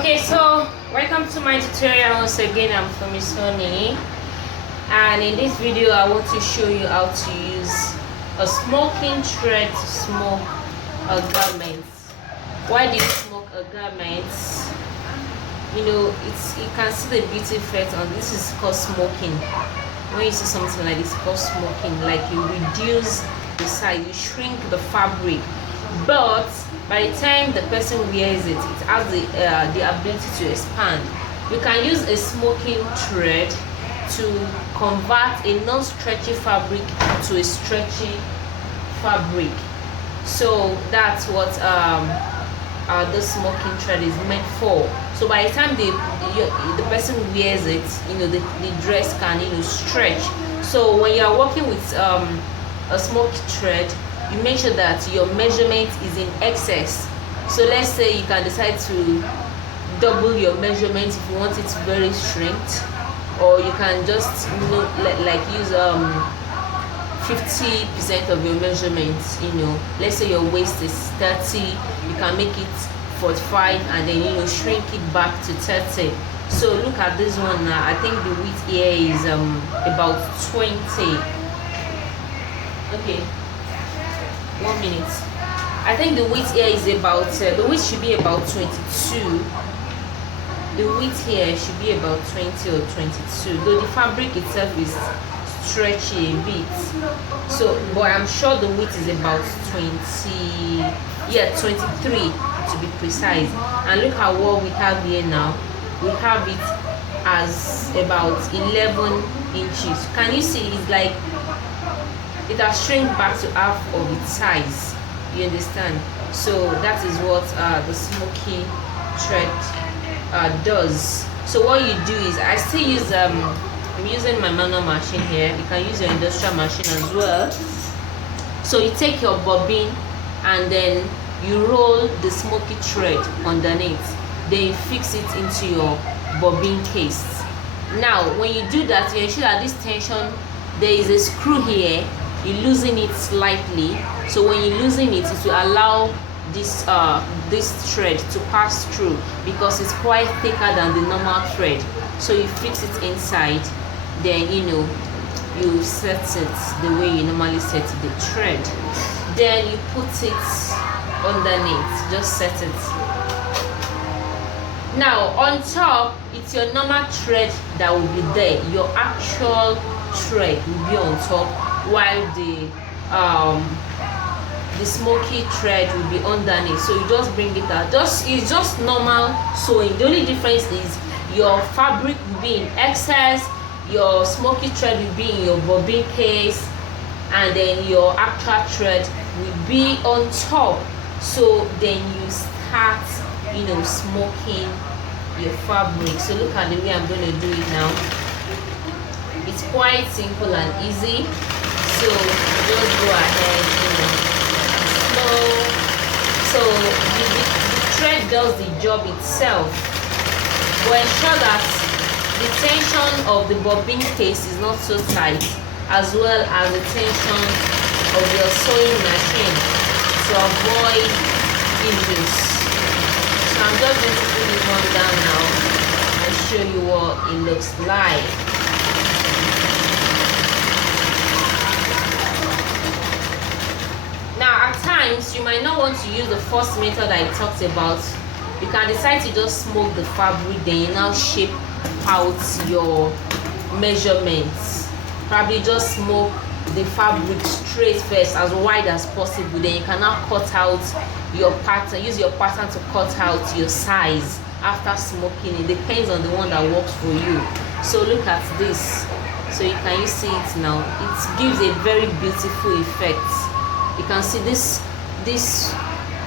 Okay, so welcome to my tutorial once again. I'm Tomisoni, and in this video I want to show you how to use a smoking thread to smoke a garment. Why do you smoke a garment? You know, you can see the beauty effect on this. Is called smoking. When you see something like this, it's called smoking. Like you reduce the size, you shrink the fabric, but by the time the person wears it, it has the ability to expand. You can use a smoking thread to convert a non-stretchy fabric to a stretchy fabric. So that's what the smoking thread is meant for. So by the time the person wears it, you know, the dress can, you know, stretch. So when you are working with a smoking thread, you make sure that your measurement is in excess. So let's say you can decide to double your measurement if you want it very shrinked, or you can just, you know, like use 50% of your measurement. You know, let's say your waist is 30, you can make it 45 and then, you know, shrink it back to 30. So look at this one now. I think the width here is about 20. Okay, 1 minute. I think the width here is about the width should be about 22. The width here should be about 20 or 22, though the fabric itself is stretchy a bit. So but I'm sure the width is about 23 to be precise. And look at what we have here now. We have it as about 11 inches. Can you see? It's like it has shrunk back to half of its size. You understand? So that is what the smoky thread does. So what you do is, I still use I'm using my manual machine here. You can use your industrial machine as well. So you take your bobbin and then you roll the smoky thread underneath, then you fix it into your bobbin case. Now when you do that, you ensure that this tension, there is a screw here, you loosen it slightly. So when you loosen it, it will allow this thread to pass through, because it's quite thicker than the normal thread. So you fix it inside, then, you know, you set it the way you normally set the thread, then you put it underneath, just set it. Now on top, it's your normal thread that will be there. Your actual thread will be on top, while the smoky thread will be underneath. So you just bring it out. It's just normal sewing. The only difference is your fabric will be in excess, your smoky thread will be in your bobbin case, and then your actual thread will be on top. So then you start, you know, smoking your fabric. So look at the way I'm going to do it now. It's quite simple and easy. So just go ahead, you know, slow. So the thread does the job itself, but ensure that the tension of the bobbin case is not so tight, as well as the tension of your sewing machine, to avoid issues. So I'm just going to put this one down now and show you what it looks like. Now at times you might not want to use the first method I talked about. You can decide to just smoke the fabric, then you now shape out your measurements. Probably just smoke the fabric straight first, as wide as possible, then you can now cut out your pattern, use your pattern to cut out your size after smoking. It depends on the one that works for you. So look at this. So you see it now. It gives a very beautiful effect. You can see this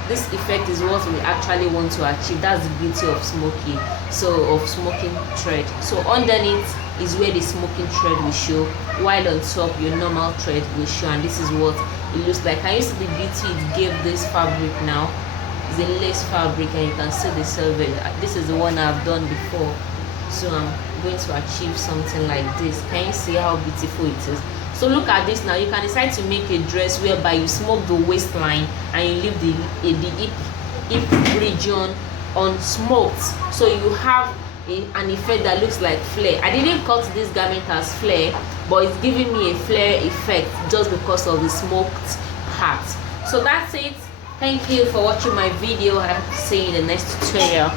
effect is what we actually want to achieve. That's the beauty of smoking thread. So underneath is where the smoking thread will show, while on top your normal thread will show, and this is what it looks like. Can you see the beauty it gave this fabric now? It's a lace fabric, and you can see the silver. This is the one I've done before, so I'm going to achieve something like this. Can you see how beautiful it is? So look at this now. You can decide to make a dress whereby you smoke the waistline and you leave the hip region unsmoked, so you have an effect that looks like flare. I didn't cut this garment as flare, but it's giving me a flare effect just because of the smoked part. So that's it. Thank you for watching my video. I'll see you in the next tutorial.